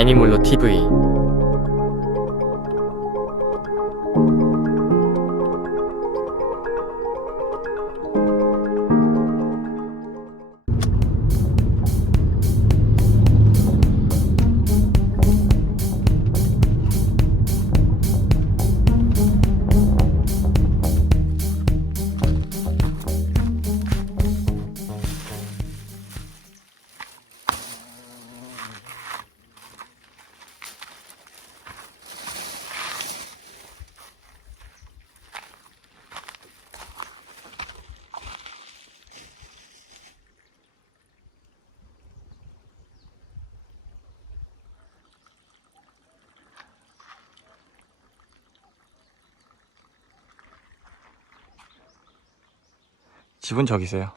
애니몰로 TV 집은 저기 있어요.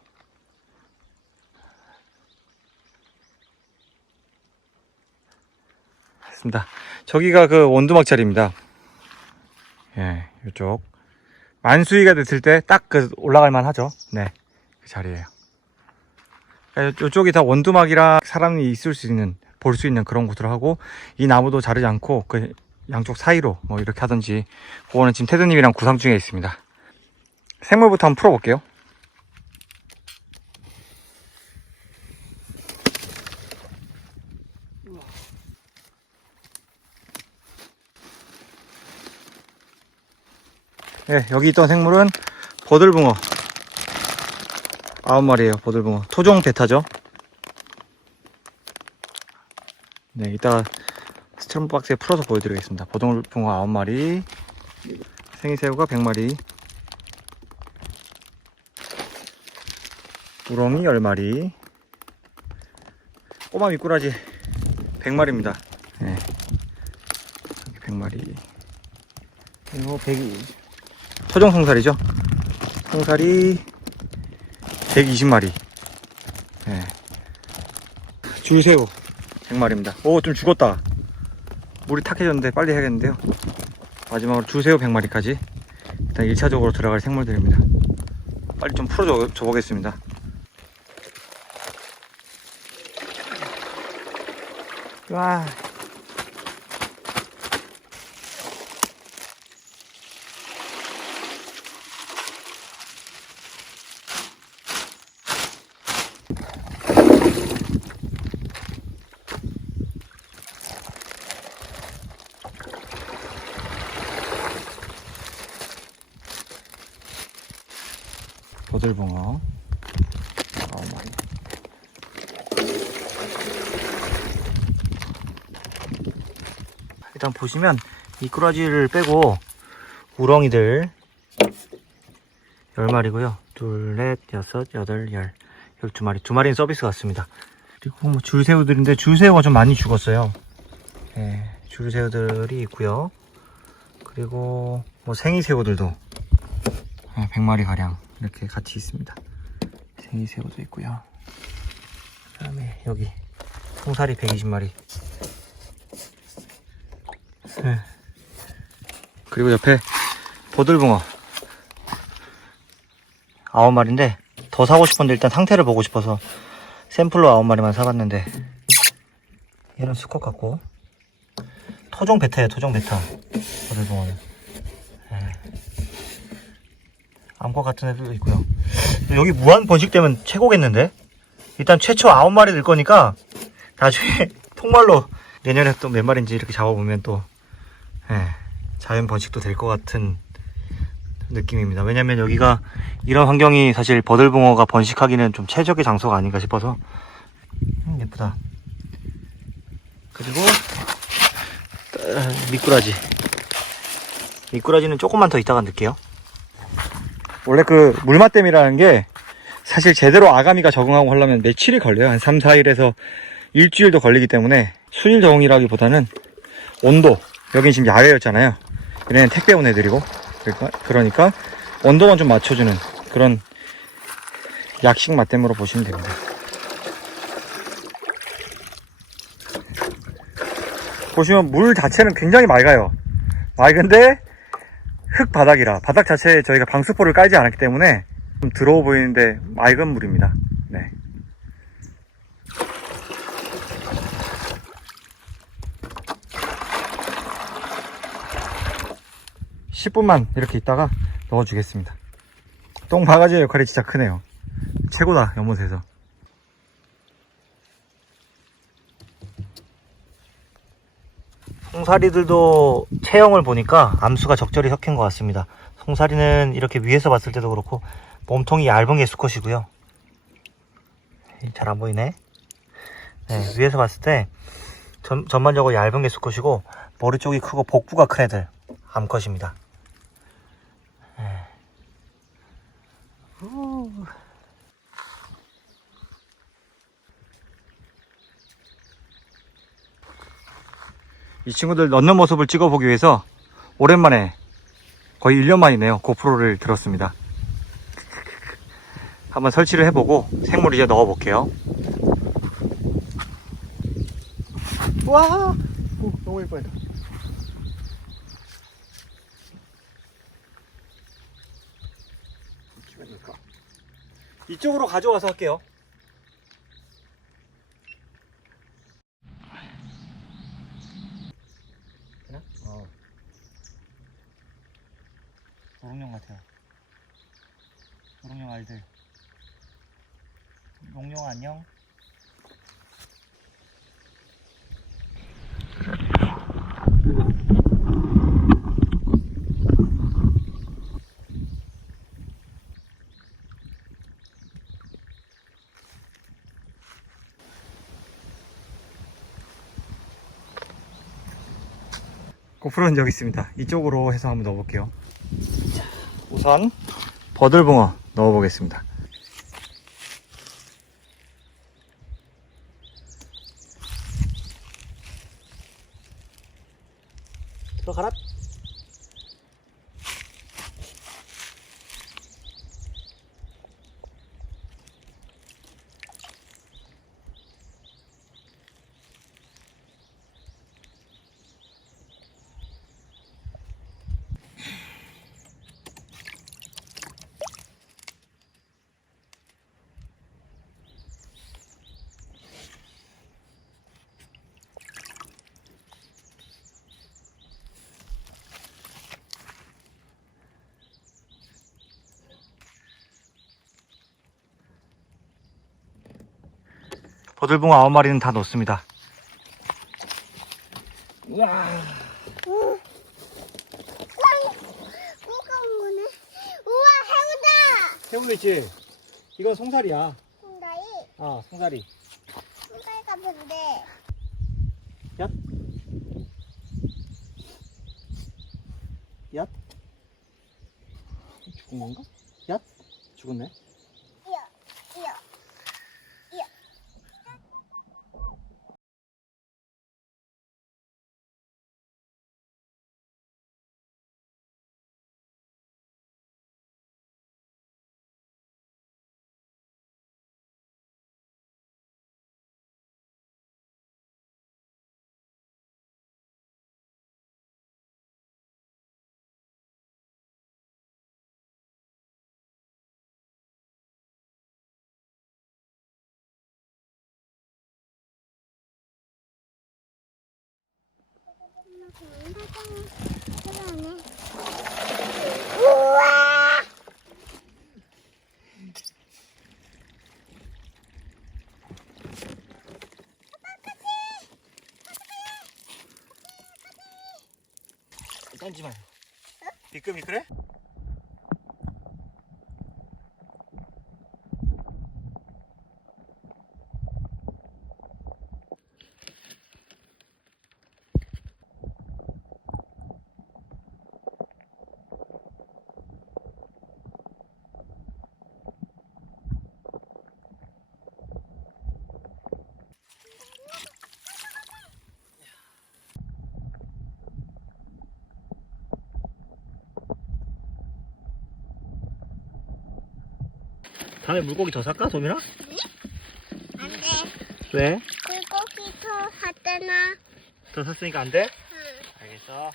맞습니다. 저기가 그 원두막 자리입니다. 예, 이쪽. 만수위가 됐을 때 딱 그 올라갈 만 하죠. 네, 그 자리예요. 이쪽이 다 원두막이라 사람이 있을 수 있는, 볼 수 있는 그런 곳으로 하고, 이 나무도 자르지 않고, 그 양쪽 사이로 뭐 이렇게 하든지, 그거는 지금 테드님이랑 구상 중에 있습니다. 생물부터 한번 풀어볼게요. 네, 여기 있던 생물은 버들붕어. 아홉 마리예요, 버들붕어. 토종 베타죠. 네, 이따 스트롬 박스에 풀어서 보여드리겠습니다. 버들붕어 아홉 마리, 생이새우가 100마리, 우렁이 10마리, 꼬마 미꾸라지 100마리입니다. 네. 여기 100마리. 그리고 100이 토종 송살이죠. 송살이 120마리. 네. 줄새우 100마리입니다. 오, 좀 죽었다. 물이 탁해졌는데 빨리 해야겠는데요. 마지막으로 줄새우 100마리까지 일단 1차적으로 들어갈 생물들입니다. 빨리 좀 풀어줘 줘 보겠습니다. 와. 마리 일단 보시면 미꾸라지를 빼고 우렁이들 10마리고요. 둘, 넷, 여섯, 여덟, 열 12마리 두 마리는 서비스 같습니다 그리고 뭐 줄새우들인데 줄새우가 좀 많이 죽었어요 네, 줄새우들이 있고요 그리고 뭐 생이새우들도 100마리 가량 이렇게 같이 있습니다. 생이새우도 있고요. 그 다음에 여기 송사리 120마리. 네. 그리고 옆에 보들붕어 9마리인데 더 사고 싶었는데 일단 상태를 보고 싶어서 샘플로 9마리만 사봤는데 얘는 수컷 같고 토종 베타예요 토종 베타 보들붕어는 암컷 같은 애들도 있고요. 여기 무한 번식되면 최고겠는데? 일단 최초 9마리 늘 거니까 나중에 통말로 내년에 또 몇 마리인지 이렇게 잡아보면 또 예, 자연 번식도 될 것 같은 느낌입니다. 왜냐면 여기가 이런 환경이 사실 버들붕어가 번식하기는 좀 최적의 장소가 아닌가 싶어서 음, 예쁘다. 그리고 어, 미꾸라지. 미꾸라지는 조금만 더 이따가 넣을게요. 원래 그 물맛댐이라는 게 사실 제대로 아가미가 적응하고 하려면 며칠이 걸려요. 한 3, 4일에서 일주일도 걸리기 때문에 순일 적응이라기보다는 온도, 여긴 지금 야외였잖아요. 얘네는 택배 온 애들이고. 그러니까, 그러니까 온도만 좀 맞춰주는 그런 약식 맛댐으로 보시면 됩니다. 보시면 물 자체는 굉장히 맑아요. 맑은데 흙 바닥이라 바닥 자체에 저희가 방수포를 깔지 않았기 때문에 좀 더러워 보이는데 맑은 물입니다. 네. 10분만 이렇게 있다가 넣어주겠습니다. 똥 바가지 역할이 진짜 크네요. 최고다, 연못에서. 송사리들도 체형을 보니까 암수가 적절히 섞인 것 같습니다. 송사리는 이렇게 위에서 봤을 때도 그렇고 몸통이 얇은 게 수컷이고요. 잘 안 보이네. 네, 위에서 봤을 때 전, 전반적으로 얇은 게 수컷이고 머리 쪽이 크고 복부가 큰 애들 암컷입니다. 후. 이 친구들 넣는 모습을 찍어보기 위해서 오랜만에 거의 1년 만이네요. 고프로를 들었습니다. 한번 설치를 해보고 생물 이제 넣어 볼게요. 와! 오, 너무 예뻐요. 이쪽으로 가져와서 할게요. 되나? 어. 노롱용 같아요. 노롱용 알들. 농용 안녕. 고프로는 여기 있습니다. 이쪽으로 해서 한번 넣어볼게요. 자, 우선 버들붕어 넣어보겠습니다. 들어가라. 버들붕어 아홉 마리는 다. 무거운 거네. 우와, 있지? 이건 송사리야. 홍다이, 아, 송사리. 홍다이 같은데. 얏. 얏. 죽은 건가? 얏. 죽었네. 우와! 딴지 마요. 미끌미끌해? 다음에 물고기 더 살까, 도민아? 안 돼. 왜? 물고기 더 하잖아. 더 샀으니까 안 돼? 응. 알겠어.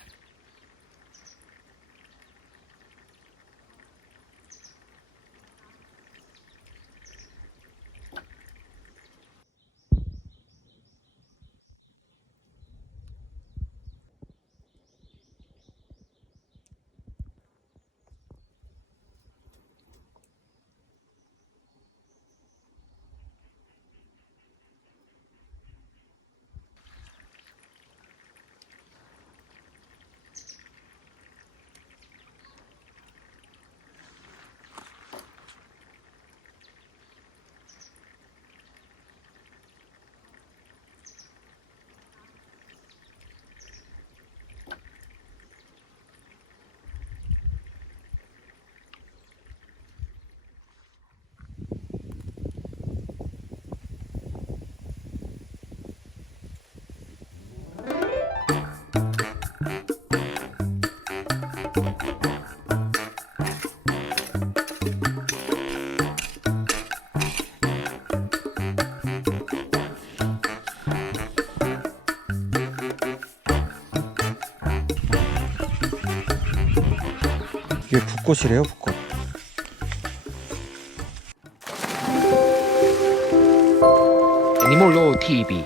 붓꽃이래요, 붓꽃. 애니몰로 TV